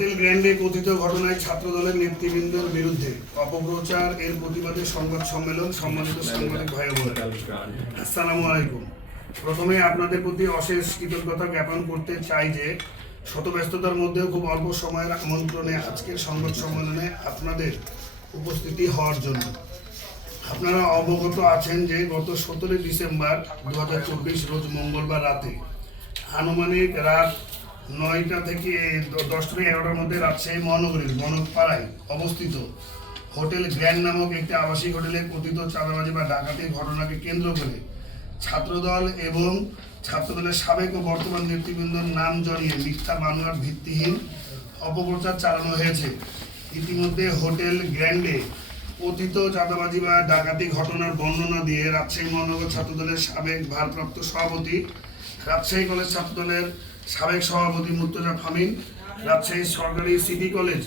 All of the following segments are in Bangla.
হোটেল গ্র্যান্ডে কথিত ঘটনায় ছাত্রদলের নেতৃবৃন্দের বিরুদ্ধে অপপ্রচার এর প্রতিবাদে সংবাদ সম্মেলন। সম্মানিত সাংবাদিক ভাই ও বোনেরা, আসসালামু আলাইকুম। প্রথমে আপনাদের প্রতি অশেষ কৃতজ্ঞতা জ্ঞাপন করতে চাই যে শত ব্যস্ততার মধ্যেও খুব অল্প সময়ের আমন্ত্রণে আজকের সংবাদ সম্মেলনে আপনাদের উপস্থিতি হওয়ার জন্য। আপনারা অবগত আছেন যে গত 17 ডিসেম্বর 2024 রোজ মঙ্গলবার রাতে আনুমানিক রাত 9টা থেকে 10 থেকে 11টার মধ্যে রাজশাহী মহানগরীর বনকপাড়ায় অবস্থিত হোটেল গ্র্যান্ড নামক একটি আবাসিক হোটেলে কথিত চাঁদাবাজি বা ডাকাতির ঘটনাকে কেন্দ্র করে ছাত্রদল এবং ছাত্রদলের সাবেক ও বর্তমান নেতৃবৃন্দর নাম জড়িয়ে মিথ্যা মামলার ভিত্তিহীন অপপ্রচার চালানো হয়েছে। ইতিমধ্যে হোটেল গ্র্যান্ডে কথিত চাঁদাবাজি বা ডাকাতি ঘটনার বর্ণনা দিয়ে রাজশাহী মহানগর ছাত্রদলের সাবেক ভারপ্রাপ্ত সভাপতি, রাজশাহী কলেজ ছাত্রদলের সাবেক সভাপতি মুর্তজা ফামিন, রাজশাহী সরকারি সিটি কলেজ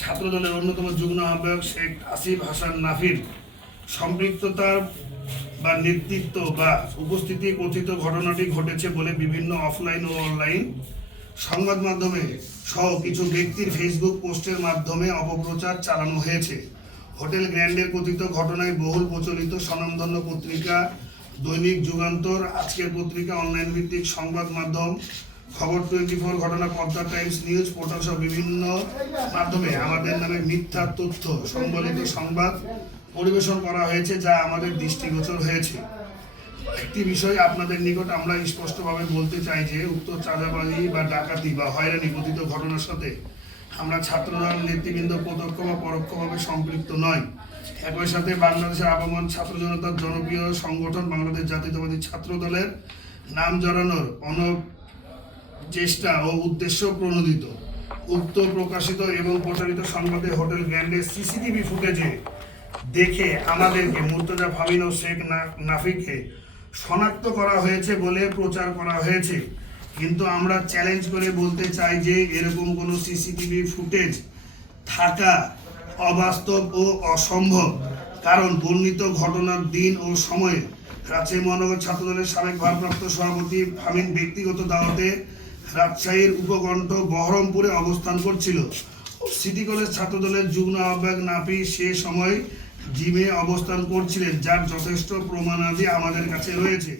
ছাত্রদলের অন্যতম যুগ্ম আহ্বায়ক শেখ আসিফ হাসান নাফির সম্পৃক্ততার বা নেতৃত্ব বা উপস্থিতি কথিত ঘটনাটি ঘটেছে বলে বিভিন্ন অফলাইন ও অনলাইন সংবাদ মাধ্যমে সহ কিছু ব্যক্তির ফেসবুক পোস্টের মাধ্যমে অপপ্রচার চালানো হয়েছে। হোটেল গ্র্যান্ডের কথিত ঘটনায় বহুল প্রচলিত স্বনামধন্য পত্রিকা দৈনিক যুগান্তর, আজকের পত্রিকা, অনলাইন ভিত্তিক সংবাদ মাধ্যম খবর 24, ঘটনা, পদ্মা টাইমস, নিউজ পোর্টাল সহ বিভিন্ন মাধ্যমে আমাদের নামে মিথ্যা তথ্য সংবলিত সংবাদ পরিবেশন করা হয়েছে, যা আমাদের দৃষ্টিগোচর হয়েছে। একটি বিষয় আপনাদের নিকট আমরা স্পষ্টভাবে বলতে চাই যে উক্ত চাঁদাবাজি বা ডাকাতি বা হয়রানি কথিত ঘটনার সাথে আমরা ছাত্রদল নেতৃবৃন্দ প্রত্যক্ষ বা পরোক্ষভাবে সম্পৃক্ত নয়। একই সাথে বাংলাদেশের আবহমান ছাত্র জনতার জনপ্রিয় সংগঠন বাংলাদেশ জাতীয়তাবাদী ছাত্র দলের নাম জড়ানোর চেষ্টা ও উদ্দেশ্য প্রণোদিত। উক্ত প্রকাশিত এবং প্রচারিত সংবাদে হোটেল গ্র্যান্ডের সিসিটিভি ফুটেজে দেখে আমাদেরকে মুর্তজা ফামিন ও শেখ নাফিকে শনাক্ত করা হয়েছে বলে প্রচার করা হয়েছে, কিন্তু আমরা চ্যালেঞ্জ করে বলতে চাই যে এরকম কোনো সিসিটিভি ফুটেজ থাকা অবাস্তব ও অসম্ভব। কারণ বর্ণিত ঘটনার দিন ও সময়ে রাজশাহী মহানগর ছাত্রদলের সাবেক ভারপ্রাপ্ত সভাপতি ফামিন ব্যক্তিগত দাওয়াতে রাজশাহীর উপকণ্ঠ বহরমপুরে অবস্থান করছিল। সিটি কলেজ ছাত্রদলের যুগ্ম আহ্বায়ক নাফি সে সময় জিমে অবস্থান করছিলেন, যার যথেষ্ট প্রমাণাদি আমাদের কাছে রয়েছে।